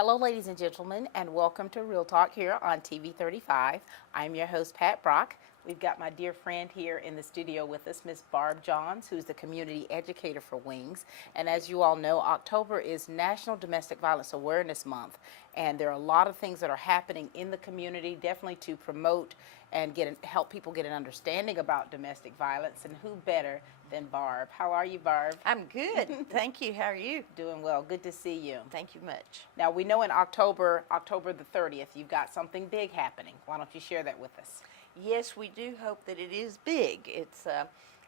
Hello, ladies and gentlemen, and welcome to Real Talk here on TV 35. I'm your host, Pat Brock. We've got my dear friend here in the studio with us, Miss Barb Johns, who's the community educator for Wings. And as you all know, October is National Domestic Violence Awareness Month, and there are a lot of things that are happening in the community, definitely to promote and help people get an understanding about domestic violence. And who better than Barb? How are you, Barb? I'm good. Thank you. How are you? Doing well. Good to see you. Thank you much. Now, we know in October the 30th, you've got something big happening. Why don't you share that with us? Yes, we do hope that it is big. It's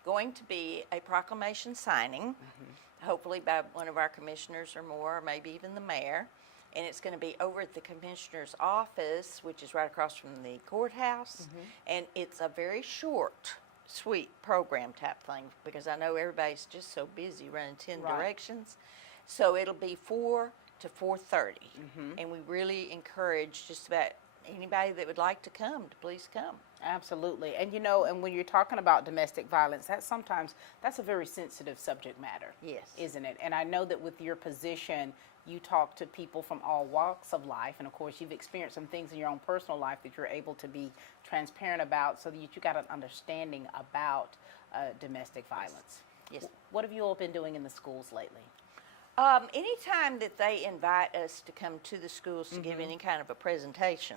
going to be a proclamation signing, hopefully by one of our commissioners or more, or maybe even the mayor. And it's going to be over at the commissioner's office, which is right across from the courthouse. And it's a very short, sweet program type thing, because I know everybody's just so busy running 10 directions. So it'll be 4 to 4:30. And we really encourage just about anybody that would like to come to please come. Absolutely. And you know, and when you're talking about domestic violence, that's a very sensitive subject matter. Yes. Isn't it? And I know that with your position, you talk to people from all walks of life, and of course you've experienced some things in your own personal life that you're able to be transparent about, so that you got an understanding about domestic violence. Yes. What have you all been doing in the schools lately? Anytime that they invite us to come to the schools to give any kind of a presentation,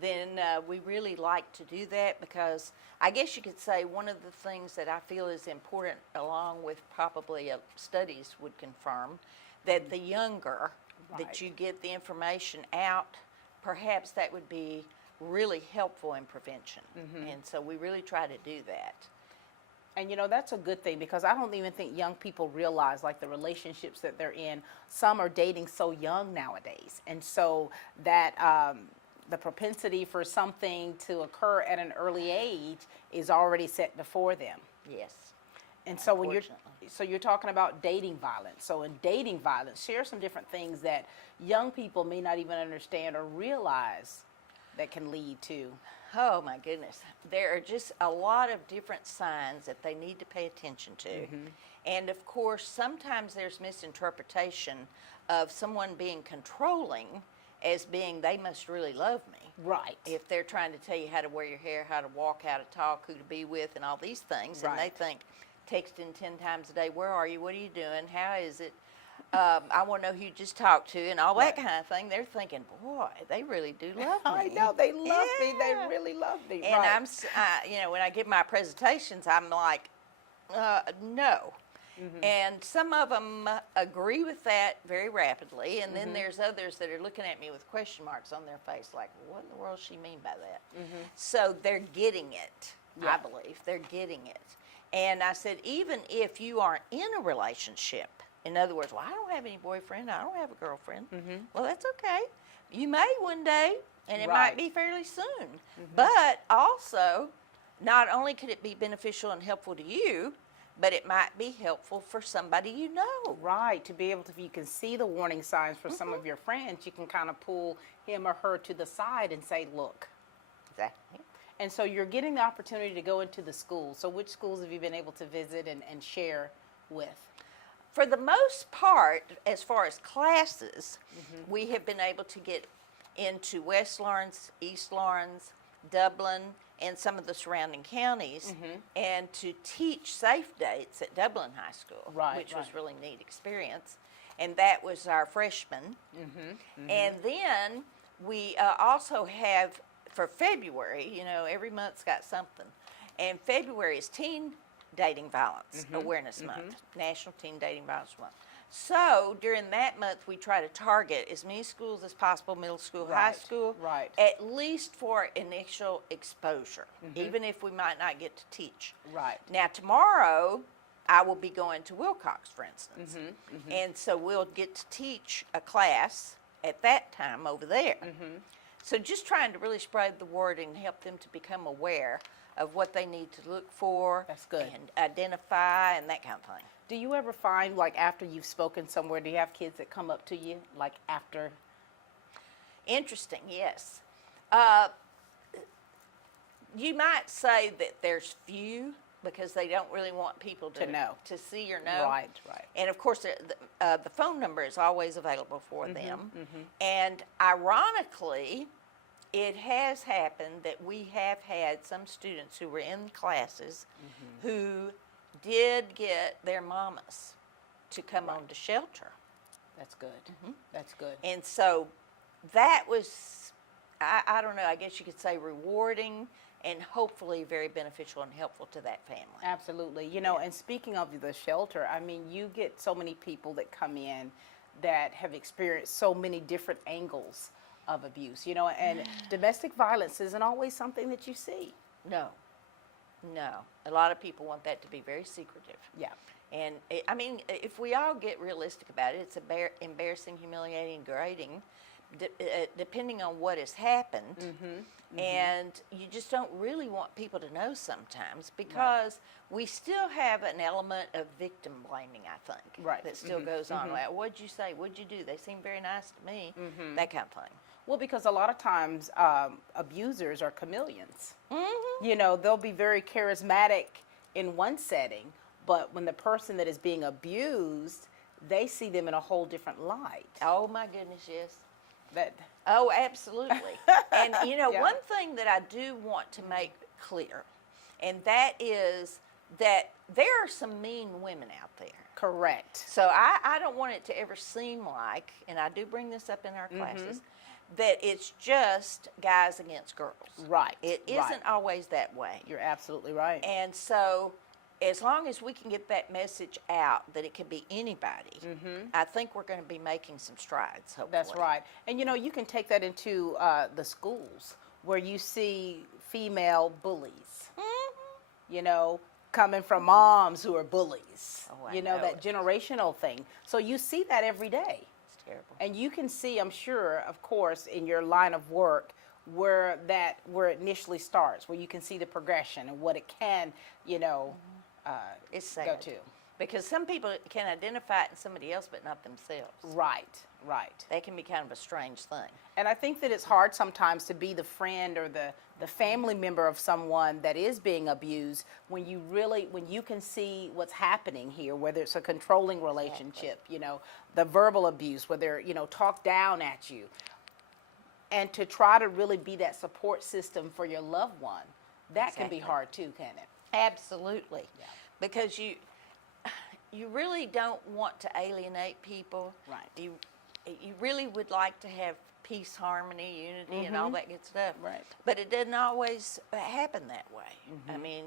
then we really like to do that, because I guess you could say one of the things that I feel is important, along with probably studies would confirm, that the younger that you get the information out, perhaps that would be really helpful in prevention. And so we really try to do that. And you know, that's a good thing, because I don't even think young people realize, like, the relationships that they're in. Some are dating so young nowadays, and so that the propensity for something to occur at an early age is already set before them. Yes. And so when you're talking about dating violence. So in dating violence, share some different things that young people may not even understand or realize that can lead to. Oh my goodness. There are just a lot of different signs that they need to pay attention to. And of course, sometimes there's misinterpretation of someone being controlling as being they must really love me. Right. If they're trying to tell you how to wear your hair, how to walk, how to talk, who to be with, and all these things, and they think texting 10 times a day, where are you, what are you doing, how is it, I want to know who you just talked to, and all that kind of thing. They're thinking, boy, they really do love me. I know, they love me. They really love me. And I'm, you know, when I give my presentations, I'm like, no. And some of them agree with that very rapidly, and then there's others that are looking at me with question marks on their face, like, what in the world does she mean by that? So they're getting it, I believe. They're getting it. And I said, even if you aren't in a relationship, in other words, well, I don't have any boyfriend, I don't have a girlfriend. Well, that's okay. You may one day, and it might be fairly soon. But also, not only could it be beneficial and helpful to you, but it might be helpful for somebody you know. Right, to be able to, if you can see the warning signs for some of your friends, you can kind of pull him or her to the side and say, look. Exactly. And so you're getting the opportunity to go into the schools. So which schools have you been able to visit and share with? For the most part, as far as classes, we have been able to get into West Lawrence, East Lawrence, Dublin, and some of the surrounding counties, and to teach safe dates at Dublin High School, which was really neat experience. And that was our freshmen. And then we also have, for February, you know, every month's got something. And February is Teen Dating Violence Awareness Month, National Teen Dating Violence Month. So during that month, we try to target as many schools as possible, middle school, high school, at least for initial exposure, even if we might not get to teach. Now tomorrow, I will be going to Wilcox, for instance, and so we'll get to teach a class at that time over there. So just trying to really spread the word and help them to become aware of what they need to look for. That's good. And identify and that kind of thing. Do you ever find, like, after you've spoken somewhere, do you have kids that come up to you, like, after? Interesting, yes. You might say that there's few because they don't really want people To know. to see or know. Right, right. And of course, the phone number is always available for Mm-hmm, them. And ironically, it has happened that we have had some students who were in classes Mm-hmm. who did get their mamas to come on to shelter. That's good. That's good. And so that was, I don't know, I guess you could say rewarding and hopefully very beneficial and helpful to that family. Absolutely. You know, and speaking of the shelter, I mean, you get so many people that come in that have experienced so many different angles of abuse, you know, and domestic violence isn't always something that you see. No. A lot of people want that to be very secretive. Yeah. And I mean, if we all get realistic about it, it's embarrassing, humiliating, degrading, depending on what has happened. And you just don't really want people to know sometimes because we still have an element of victim blaming, I think, Right. that still goes on. Like, what'd you say? What'd you do? They seem very nice to me. That kind of thing. Well, because a lot of times abusers are chameleons. You know, they'll be very charismatic in one setting, but when the person that is being abused, they see them in a whole different light. Oh, my goodness, yes. That Oh, absolutely. And, you know, Yeah. one thing that I do want to make clear, and that is that there are some mean women out there. correct. So I don't want it to ever seem like, and I do bring this up in our classes, that it's just guys against girls. Right. It right. isn't always that way. You're absolutely right. And so as long as we can get that message out that it can be anybody, I think we're going to be making some strides, hopefully. That's right. And you know, you can take that into the schools where you see female bullies, you know, coming from moms who are bullies. Oh, I you know, know that generational thing. So you see that every day. It's terrible. And you can see, I'm sure, of course, in your line of work, where it initially starts, where you can see the progression and what it can, you know, It's sad. go to. Because some people can identify it in somebody else, but not themselves. Right, right. That can be kind of a strange thing. And I think that it's hard sometimes to be the friend or the family member of someone that is being abused when you can see what's happening here, whether it's a controlling relationship, you know, the verbal abuse, where they're, you know, talk down at you. And to try to really be that support system for your loved one, that can be Exactly. hard too, can it? Absolutely. Yeah. Because you really don't want to alienate people. Right. You really would like to have peace, harmony, unity, and all that good stuff. Right. But it doesn't always happen that way. I mean,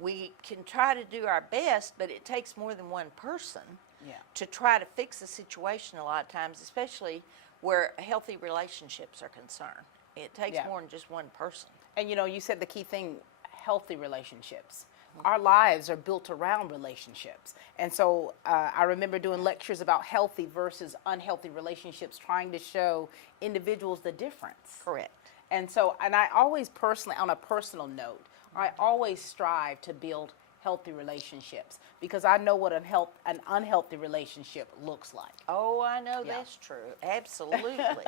we can try to do our best, but it takes more than one person Yeah. to try to fix a situation a lot of times, especially where healthy relationships are concerned. It takes Yeah. more than just one person. And you know, you said the key thing, healthy relationships. Our lives are built around relationships. And so I remember doing lectures about healthy versus unhealthy relationships, trying to show individuals the difference. Correct. And so, and I always personally, on a personal note, I always strive to build healthy relationships because I know what an unhealthy relationship looks like. Oh, I know Yeah. that's true. Absolutely.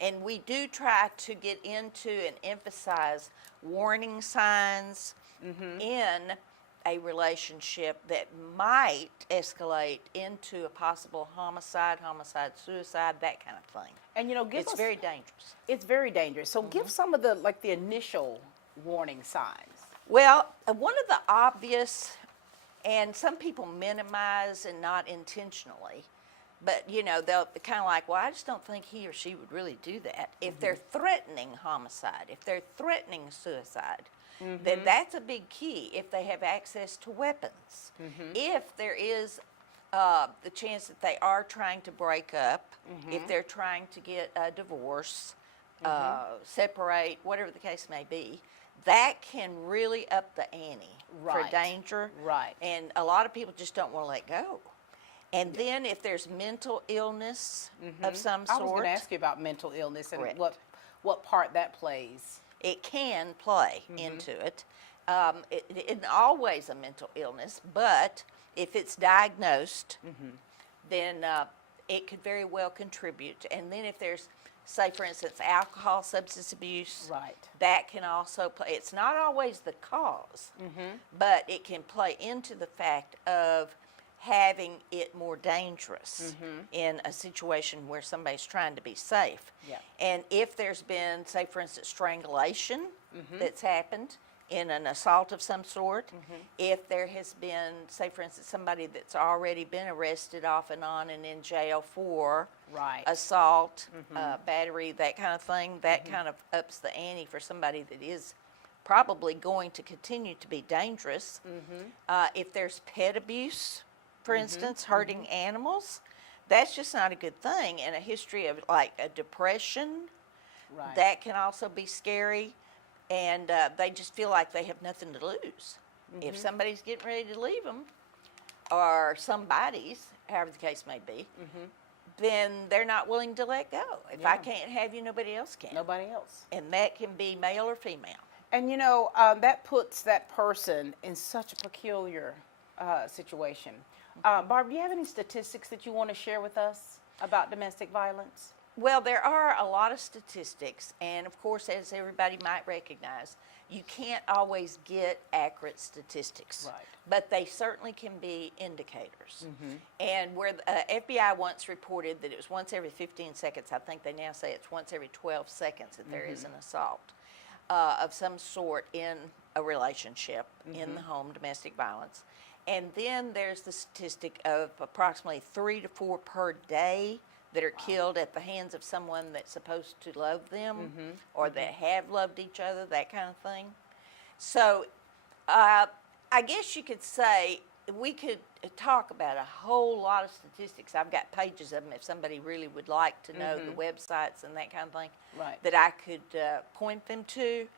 And we do try to get into and emphasize warning signs in a relationship that might escalate into a possible homicide, suicide, that kind of thing. And you know, It's very dangerous. It's very dangerous. So give some of the initial warning signs. Well, one of the obvious, and some people minimize and not intentionally, but you know, they'll kind of like, well, I just don't think he or she would really do that. If they're threatening homicide, if they're threatening suicide, then that's a big key. If they have access to weapons, if there is the chance that they are trying to break up, if they're trying to get a divorce, separate, whatever the case may be, that can really up the ante Right. for danger. Right. And a lot of people just don't want to let go. And then if there's mental illness of some I was going sort, to ask you about mental illness and Correct. what part that plays. it can play into it. It isn't always a mental illness, but if it's diagnosed, then it could very well contribute. And then if there's say, for instance, alcohol, substance abuse. Right. That can also play. It's not always the cause, but it can play into the fact of having it more dangerous in a situation where somebody's trying to be safe. Yeah. And if there's been, say, for instance, strangulation that's happened in an assault of some sort, if there has been, say, for instance, somebody that's already been arrested off and on and in jail for Right. assault, battery, that kind of thing, that kind of ups the ante for somebody that is probably going to continue to be dangerous. If there's pet abuse, for instance, hurting animals, that's just not a good thing. And a history of like a depression, Right. that can also be scary. And they just feel like they have nothing to lose. If somebody's getting ready to leave them, or somebody's, however the case may be, then they're not willing to let go. If I Yeah. can't have you, nobody else can. Nobody else. And that can be male or female. And that puts that person in such a peculiar situation. Barb, do you have any statistics that you want to share with us about domestic violence? Well, there are a lot of statistics, and of course, as everybody might recognize, you can't always get accurate statistics. Right. But they certainly can be indicators. And where the FBI once reported that it was once every 15 seconds, I think they now say it's once every 12 seconds that there is an assault of some sort in a relationship, in the home, domestic violence. And then there's the statistic of approximately 3 to 4 per day that are killed at the hands of someone that's supposed to love them or that have loved each other, that kind of thing. So I guess you could say we could talk about a whole lot of statistics. I've got pages of them if somebody really would like to know the websites and that kind of thing Right. that I could point them to.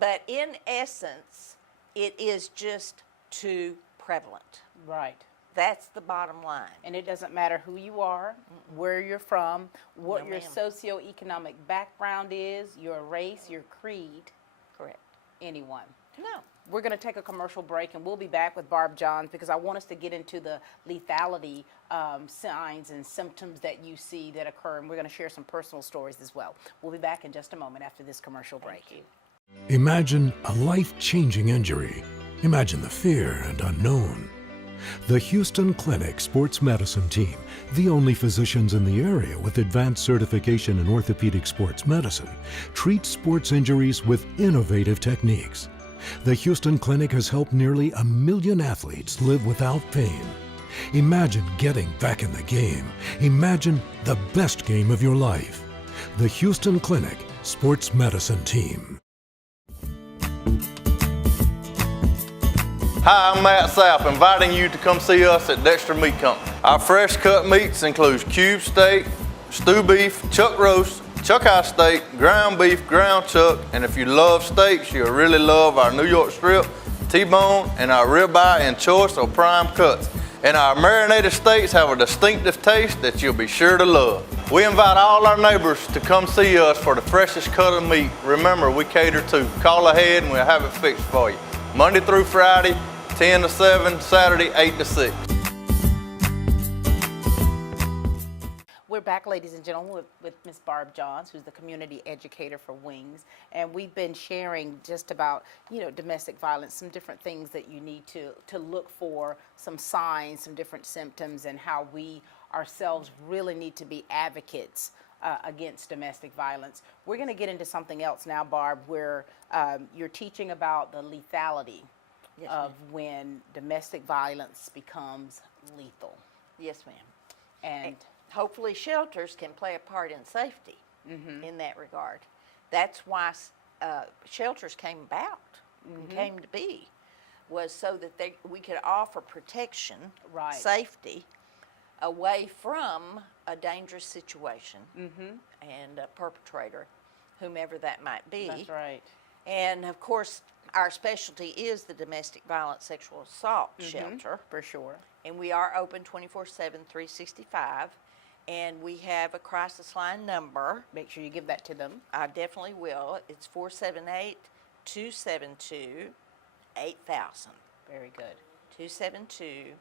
But in essence, it is just too prevalent. Right. That's the bottom line. And it doesn't matter who you are, where you're from, what No, your ma'am. socioeconomic background is, your race, your creed, Correct. anyone. No. We're going to take a commercial break, and we'll be back with Barb Johns because I want us to get into the lethality signs and symptoms that you see that occur, and we're going to share some personal stories as well. We'll be back in just a moment after this commercial break. Thank you. Imagine a life-changing injury. Imagine the fear and unknown. The Houston Clinic Sports Medicine Team, the only physicians in the area with advanced certification in orthopedic sports medicine, treats sports injuries with innovative techniques. The Houston Clinic has helped nearly 1 million athletes live without pain. Imagine getting back in the game. Imagine the best game of your life. The Houston Clinic Sports Medicine Team. Hi, I'm Matt Sapp, inviting you to come see us at Dexter Meat Company. Our fresh cut meats includes cube steak, stew beef, chuck roast, chuck high steak, ground beef, ground chuck, and if you love steaks, you'll really love our New York strip, T-bone, and our ribeye and choice or prime cuts. And our marinated steaks have a distinctive taste that you'll be sure to love. We invite all our neighbors to come see us for the freshest cut of meat. Remember, we cater to. Call ahead and we'll have it fixed for you. Monday through Friday, 10 to 7, Saturday, 8 to 6. We're back, ladies and gentlemen, with Ms. Barb Johns, who's the community educator for Wings, and we've been sharing just about, domestic violence, some different things that you need to look for, some signs, some different symptoms, and how we ourselves really need to be advocates against domestic violence. We're going to get into something else now, Barb, where you're teaching about the lethality of when domestic violence becomes lethal. Yes, ma'am. And Hopefully shelters can play a part in safety in that regard. That's why shelters came about and came to be, was so that we could offer protection, Right. safety, away from a dangerous situation and a perpetrator, whomever that might be. that's right. And of course, our specialty is the domestic violence sexual assault shelter. For sure. And we are open 24/7, 365. And we have a crisis line number. Make sure you give that to them. I definitely will. It's 478-272-8000. Very good. 272-8000.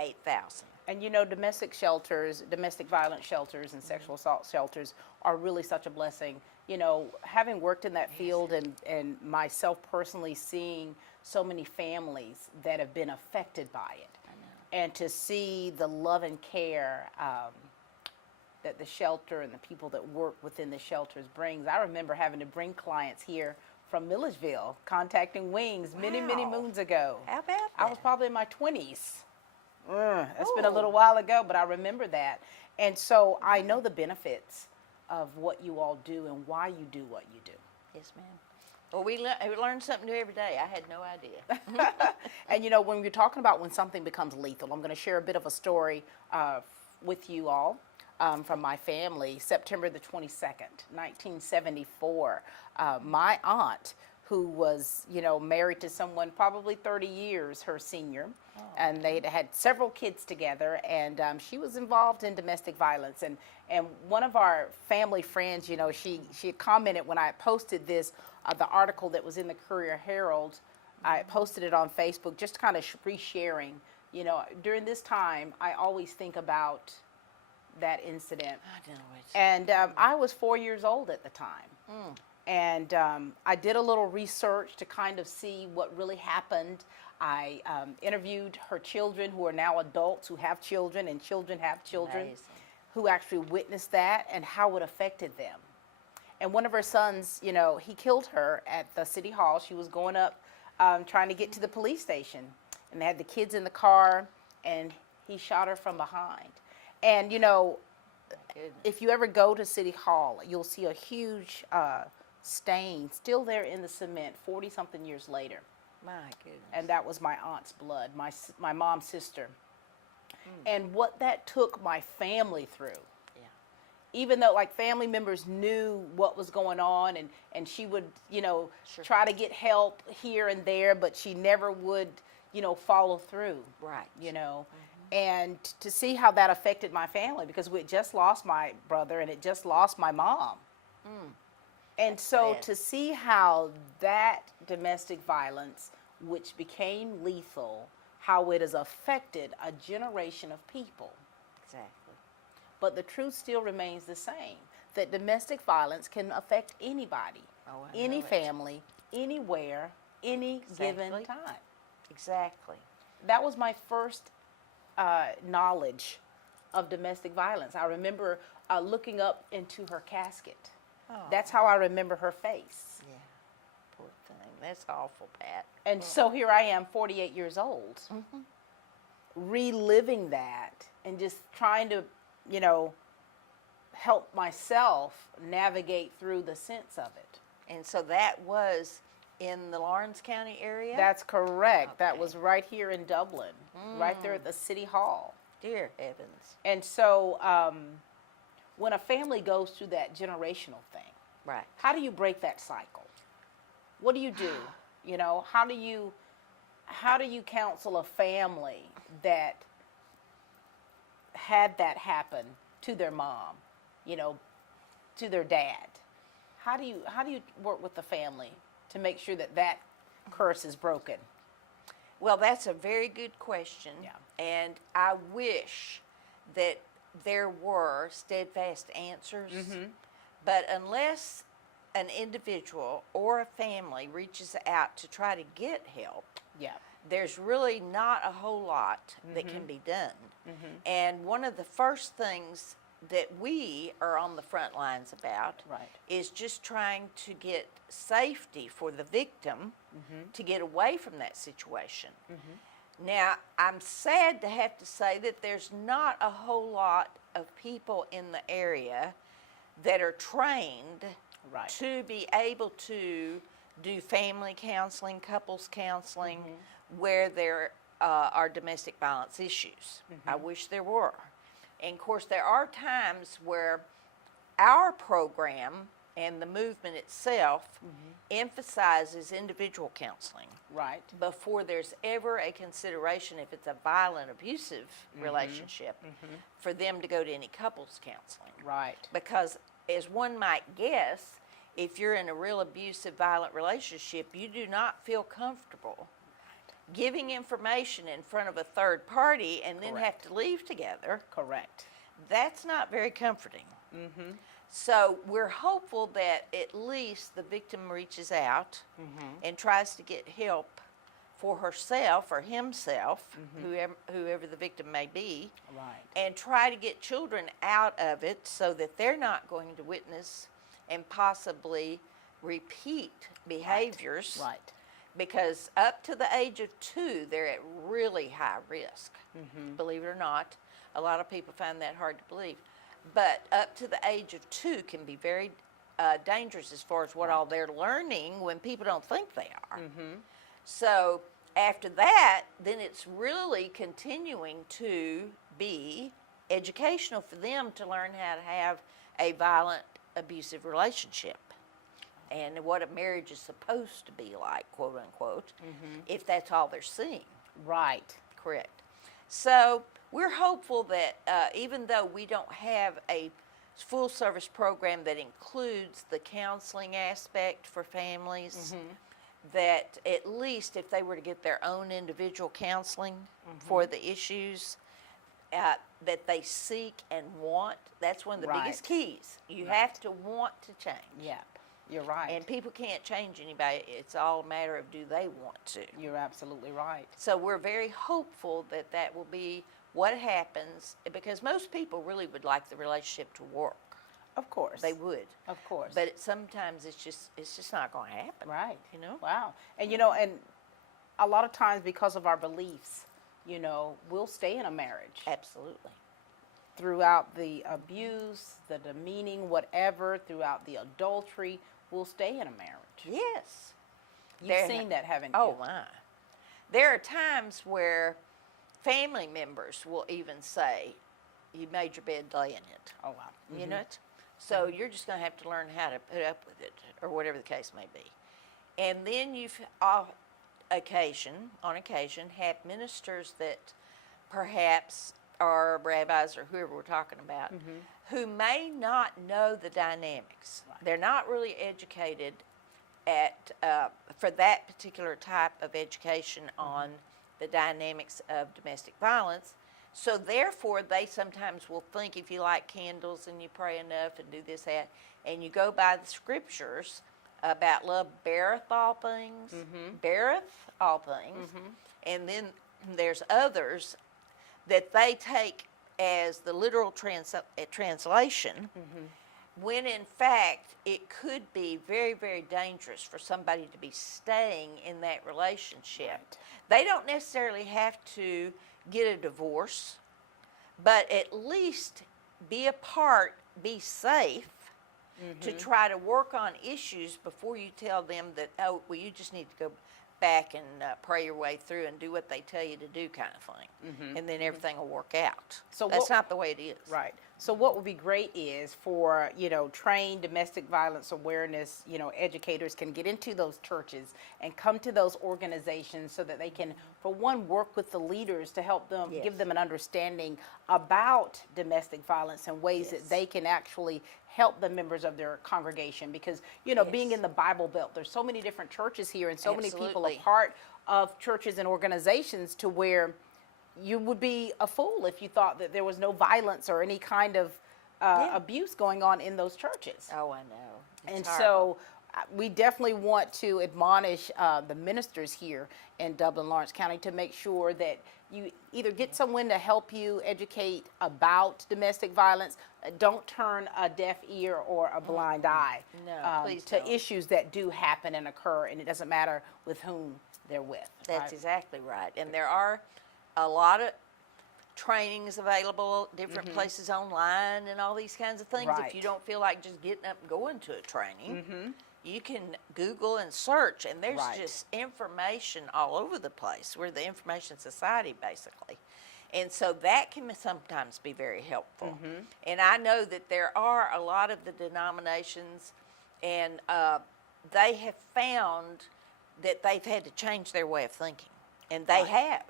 8,000. And you know, domestic shelters, domestic violence shelters, and sexual assault shelters are really such a blessing. You know, having worked in that field and myself personally seeing so many families that have been affected by it, and to see the love and care that the shelter and the people that work within the shelters brings. I remember having to bring clients here from Milledgeville, contacting Wings many Wow. moons ago. How about that? I was probably in my 20s. It's been a little while ago, but I remember that. And so I know the benefits of what you all do and why you do what you do. Yes, ma'am. Well, we learn something new every day. I had no idea. And you know, when we're talking about when something becomes lethal, I'm going to share a bit of a story with you all from my family. September the 22nd, 1974. My aunt, who was, you know, married to someone probably 30 years her senior, and they had several kids together, and she was involved in domestic violence. And one of our family friends, you know, she had commented when I posted this, the article that was in the Courier Herald. I posted it on Facebook, just kind of resharing. You know, during this time, I always think about that incident. I know it. And I was 4 years old at the time. And I did a little research to kind of see what really happened. I interviewed her children, who are now adults, who have children, and children have children, Amazing. who actually witnessed that and how it affected them. And one of her sons, you know, he killed her at the city hall. She was going up trying to get to the police station, and they had the kids in the car, and he shot her from behind. And, you know, if you ever go to City Hall, you'll see a huge stain still there in the cement 40-something years later. My goodness. And that was my aunt's blood, my mom's sister. And what that took my family through. Yeah. Even though, like, family members knew what was going on, and she would, you know, Sure. try to get help here and there, but she never would, you know, follow through. Right. You know. And to see how that affected my family, because we had just lost my brother and it just lost my mom. And so sad. to see how that domestic violence, which became lethal, how it has affected a generation of people. Exactly. But the truth still remains the same, that domestic violence can affect anybody, Oh, I any know it. family, anywhere, any given Exactly. time. Exactly. That was my first knowledge of domestic violence. I remember looking up into her casket. Oh. That's how I remember her face. Yeah. Poor thing. That's awful, Pat. And so here I am, 48 years old, reliving that and just trying to, you know, help myself navigate through the sense of it. And so that was in the Lawrence County area? That's correct. That Okay. was right here in Dublin, right there at the City Hall. Dear heavens. And so when a family goes through that generational thing, Right. how do you break that cycle? What do you do? You know, how do you counsel a family that had that happen to their mom, you know, to their dad? How do you work with the family to make sure that that curse is broken? Well, that's a very good question. Yeah. And I wish that there were steadfast answers. But unless an individual or a family reaches out to try to get help, Yeah. there's really not a whole lot that can be done. And one of the first things that we are on the front lines about Right. is just trying to get safety for the victim to get away from that situation. Now, I'm sad to have to say that there's not a whole lot of people in the area that are trained Right. to be able to do family counseling, couples counseling, where there are domestic violence issues. I wish there were. And of course, there are times where our program and the movement itself emphasizes individual counseling Right. before there's ever a consideration, if it's a violent, abusive relationship, for them to go to any couples counseling. Right. Because, as one might guess, if you're in a real abusive, violent relationship, you do not feel comfortable giving information in front of a third party and then have to leave together, Correct. that's not very comforting. So we're hopeful that at least the victim reaches out and tries to get help for herself or himself, whoever the victim may be, Right. and try to get children out of it so that they're not going to witness and possibly repeat behaviors. Right. Because up to the age of 2, they're at really high risk. Believe it or not, a lot of people find that hard to believe. But up to the age of 2 can be very dangerous as far as what all they're learning when people don't think they are. So after that, then it's really continuing to be educational for them to learn how to have a violent, abusive relationship. And what a marriage is supposed to be like, quote unquote, if that's all they're seeing. Right. Correct. So we're hopeful that even though we don't have a full service program that includes the counseling aspect for families, that at least if they were to get their own individual counseling for the issues that they seek and want, that's one of the biggest keys. You have to want to change. Yep. You're right. And people can't change anybody. It's all a matter of do they want to. You're absolutely right. So we're very hopeful that that will be what happens, because most people really would like the relationship to work. Of course. They would. Of course. But sometimes it's just not going to happen. Right. You know? Wow. And you know, and a lot of times because of our beliefs, you know, we'll stay in a marriage Absolutely. throughout the abuse, the demeaning, whatever, throughout the adultery, we'll stay in a marriage. Yes. You've seen that, haven't you? Oh, my. There are times where family members will even say, you made your bed, lay in it. Oh, wow. You know it? So you're just going to have to learn how to put up with it, or whatever the case may be. And then you've on occasion have ministers that perhaps are rabbis or whoever we're talking about, who may not know the dynamics. Right. They're not really educated at for that particular type of education on the dynamics of domestic violence. So therefore, they sometimes will think if you light candles and you pray enough and do this, that, and you go by the scriptures about love beareth all things, beareth all things, and then there's others that they take as the literal translation, when in fact it could be very, very dangerous for somebody to be staying in that relationship. Right. They don't necessarily have to get a divorce, but at least be apart, be safe, to try to work on issues before you tell them that, oh, well, you just need to go back and pray your way through and do what they tell you to do, kind of thing. And then everything will work out. So that's what- not the way it is. Right. So what would be great is for, you know, trained domestic violence awareness, you know, educators can get into those churches and come to those organizations so that they can, for one, work with the leaders to help them, Yes. give them an understanding about domestic violence and ways that Yes. they can actually help the members of their congregation. Because, you know, being Yes. in the Bible Belt, there's so many different churches here and so many people Absolutely. a part of churches and organizations to where you would be a fool if you thought that there was no violence or any kind of abuse going on in those churches. Oh, I know. It's And horrible. so we definitely want to admonish the ministers here in Dublin, Lawrence County to make sure that you either get someone to help you educate about domestic violence. Don't turn a deaf ear or a blind eye No, please to don't. issues that do happen and occur, and it doesn't matter with whom they're with. That's right? exactly right. And there are a lot of trainings available, different places online and all these kinds of things. If Right. you don't feel like just getting up and going to a training, you can Google and search, and there's Right. just information all over the place. We're the information society, basically. And so that can sometimes be very helpful. And I know that there are a lot of the denominations, and they have found that they've had to change their way of thinking, and they have.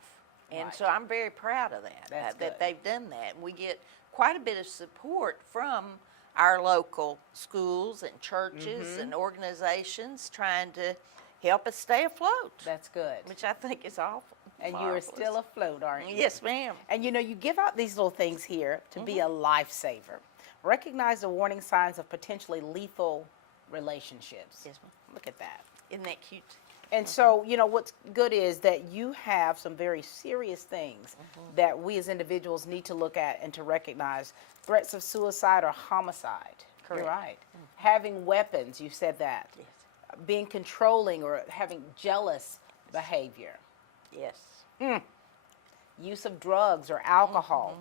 And Right. so I'm very proud of that, That's that good. they've done that. And we get quite a bit of support from our local schools and churches and organizations trying to help us stay afloat, That's good. which I think is awful. And you are still afloat, aren't you? Yes, ma'am. And you know, you give out these little things here to be a lifesaver. Recognize the warning signs of potentially lethal relationships. Yes, ma'am. Look at that. Isn't that cute? And so, you know, what's good is that you have some very serious things that we as individuals need to look at and to recognize. Threats of suicide or homicide. Correct. You're right. Having weapons, you said that. Yes. Being controlling or having jealous behavior. Yes. Use of drugs or alcohol.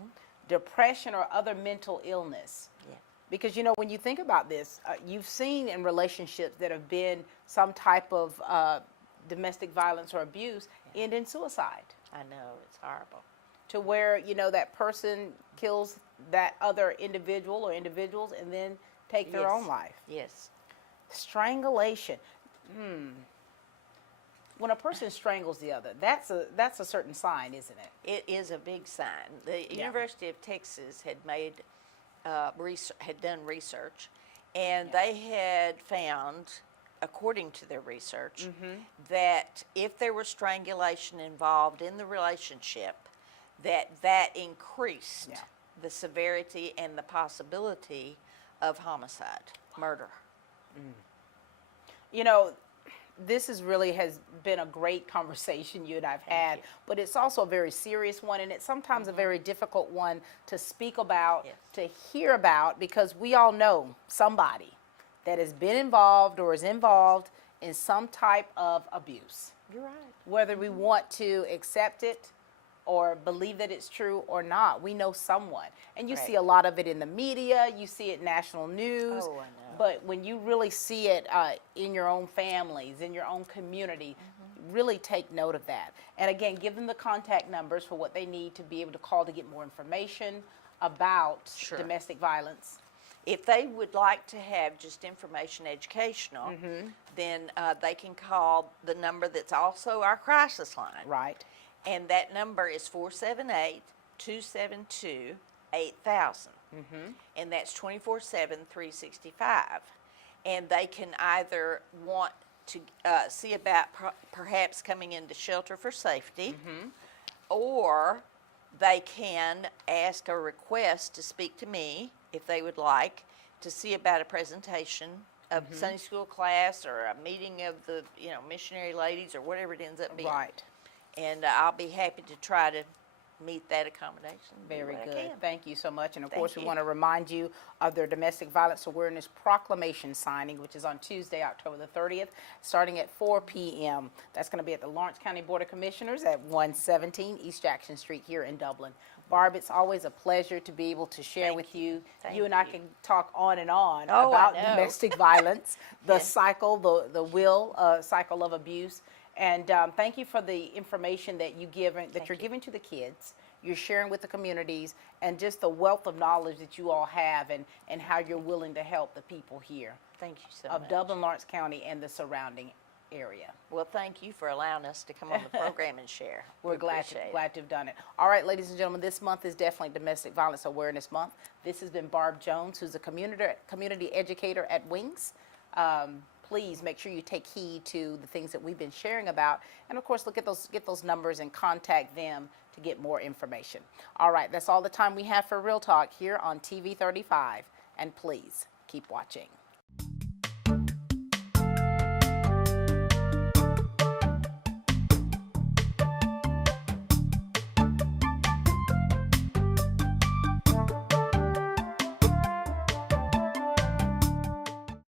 Depression or other mental illness. Yeah. Because, you know, when you think about this, you've seen in relationships that have been some type of domestic violence or abuse end in suicide. I know, it's horrible. To where, you know, that person kills that other individual or individuals and then take their Yes. own life. Yes. Strangulation. When a person strangles the other, that's a certain sign, isn't it? It is a big sign. The Yeah. University of Texas had made had done research, and they had found, according to their research, that if there was strangulation involved in the relationship, that increased Yeah. the severity and the possibility of homicide, murder. You know, this is really has been a great conversation you and I've had, you. but it's also a very serious one, and it's sometimes a very difficult one to speak about, Yes. to hear about, because we all know somebody that has been involved or is involved in some type of abuse. You're right. Whether we want to accept it or believe that it's true or not, we know someone. And you Right. see a lot of it in the media, you see it in national news. Oh, I know. But when you really see it in your own families, in your own community, really take note of that. And again, give them the contact numbers for what they need to be able to call to get more information about Sure. domestic violence. If they would like to have just information educational, then they can call the number that's also our crisis line. Right. And that number is 478-272-8000. And that's 24/7, 365. And they can either want to see about perhaps coming into shelter for safety, or they can ask a request to speak to me if they would like to see about a presentation of Sunday school class or a meeting of the missionary ladies or whatever it ends up being. Right. And I'll be happy to try to meet that accommodation. and do Very what I good. can. Thank you so much. And of Thank course, we you. want to remind you of their Domestic Violence Awareness Proclamation signing, which is on Tuesday, October the 30th, starting at 4 p.m. That's going to be at the Lawrence County Board of Commissioners at 117 East Jackson Street here in Dublin. Barb, it's always a pleasure to be able to share Thank with you. you. Thank You and I you. can talk on and on Oh, I about know. domestic violence, the Yes. cycle, the cycle of abuse. And thank you for the information that you're giving to the kids. You're sharing with the communities, and just the wealth of knowledge that you all have, and how you're willing to help the people here Thank you so of much. Dublin, Lawrence County, and the surrounding area. Well, thank you for allowing us to come on the program and share. We're We glad appreciate it. to have done it. All right, ladies and gentlemen, this month is definitely Domestic Violence Awareness Month. This has been Barb Jones, who's a community educator at Wings. Please make sure you take heed to the things that we've been sharing about, and of course, get those numbers and contact them to get more information. All right, that's all the time we have for Real Talk here on TV 35, and please keep watching.